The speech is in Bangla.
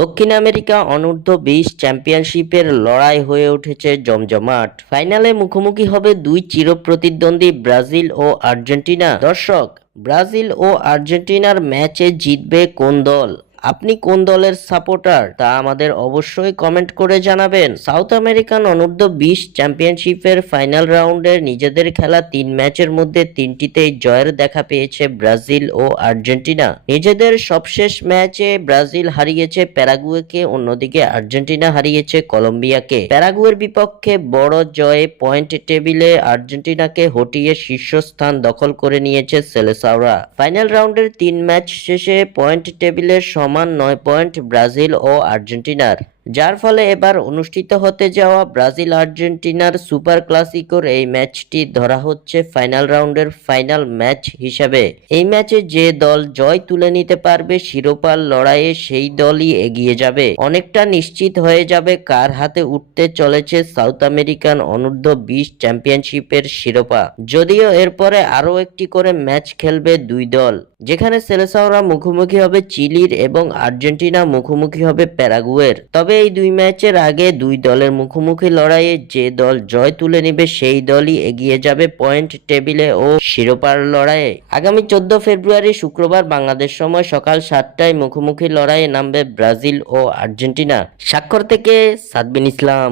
দক্ষিণ আমেরিকা অনূর্ধ্ব-20 চ্যাম্পিয়নশিপের লড়াই হয়ে উঠেছে জমজমাট। ফাইনালে মুখোমুখি হবে দুই চিরপ্রতিদ্বন্দ্বী ব্রাজিল ও আর্জেন্টিনা। দর্শক, ব্রাজিল ও আর্জেন্টিনার ম্যাচে জিতবে কোন দল? আপনি কোন দলের সাপোর্টার তা আমাদের অবশ্যই কমেন্ট করে জানাবেন। সাউথ আমেরিকান অনূর্ধ্ব-20 চ্যাম্পিয়নশিপের ফাইনাল রাউন্ডের নিজেদের খেলা 3 ম্যাচের মধ্যে 3টিতেই জয়ের দেখা পেয়েছে ব্রাজিল ও আর্জেন্টিনা। নিজেদের সবশেষ ম্যাচে ব্রাজিল হারিয়েছে প্যারাগুয়েকে, অন্যদিকে আর্জেন্টিনা হারিয়েছে কলম্বিয়াকে। প্যারাগুয়ের বিপক্ষে বড় জয়ে পয়েন্ট টেবিলে আর্জেন্টিনাকে হটিয়ে শীর্ষস্থান দখল করে নিয়েছে সেলেসাওরা। ফাইনাল রাউন্ডের 3 ম্যাচ শেষে পয়েন্ট টেবিলের সমান 9 পয়েন্ট ব্রাজিল ও আর্জেন্টিনার, যার ফলে এবার অনুষ্ঠিত হতে যাওয়া ব্রাজিল আর্জেন্টিনার সুপার ক্লাসিকোর এই ম্যাচটি ধরা হচ্ছে ফাইনাল রাউন্ডের ফাইনাল ম্যাচ হিসাবে। এই ম্যাচে যে দল জয় তুলে নিতে পারবে শিরোপার লড়াইয়ে সেই দলই এগিয়ে যাবে। অনেকটা নিশ্চিত হয়ে যাবে কার হাতে উঠতে চলেছে সাউথ আমেরিকান অনূর্ধ্ব-20 চ্যাম্পিয়নশিপের শিরোপা। যদিও এরপরে আরও একটি করে ম্যাচ খেলবে দুই দল, যেখানে সেলেসাওরা মুখোমুখি হবে চিলির এবং আর্জেন্টিনা মুখোমুখি হবে প্যারাগুয়ের। তবে এই দুই ম্যাচের আগে দুই দলের মুখোমুখি লড়াইয়ে যে দল জয় তুলে নেবে সেই দলই এগিয়ে যাবে পয়েন্ট টেবিলে ও শিরোপার লড়াইয়ে। আগামী 14 ফেব্রুয়ারি শুক্রবার বাংলাদেশ সময় সকাল 7টায় মুখোমুখি লড়াইয়ে নামবে ব্রাজিল ও আর্জেন্টিনা। স্বাক্ষর থেকে সাদবিন ইসলাম।